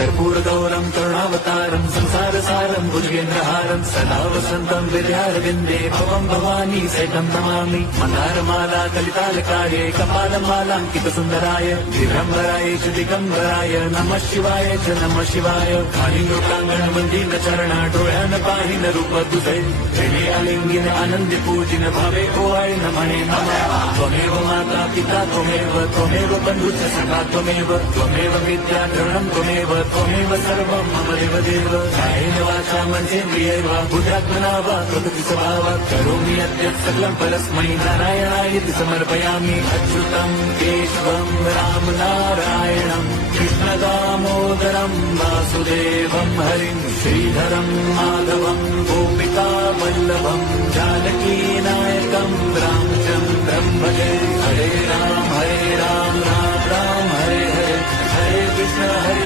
कर्पूरगौरं करुणावतारं संसारसारं भुजगेन्द्रहारं सदा वसन्तं विद्यारविन्दे भवं भवानी सहितं नमामि मन्दारमाला कलितालकार्ये कपालमालाङ्कितसुन्दराय दिगम्बराय च दिगम्बराय नमः शिवाय च नमः शिवाय कालिंगोटांगण मंदिर चरण डोळ्यान पाहिन रूप तुझे प्रेमे अलिंगिन आनंदी पूजिन भावे ओवाळे नमणे नमः त्वमेव माता पिता त्वमेव बंधुश्च सखा त्वमेव विद्या द्रवणं त्वमेव सर्वं मम देवदेव कायेन वाचा मनसेन्द्रियैव बुद्ध्यात्मना वा प्रकृति स्वभावात् करोमि यद्यत् सकलं परस्मै नारायणायेति समर्पयामि अच्युतं केशवं राम नारायणं कृष्णदामोदरं वासुदेवं हरिं श्रीधरं माधवं गोपिका वल्लभं जानकीनायकं रामचन्द्रं भजे हरे राम राम राम हरे हरे हरे कृष्ण हरे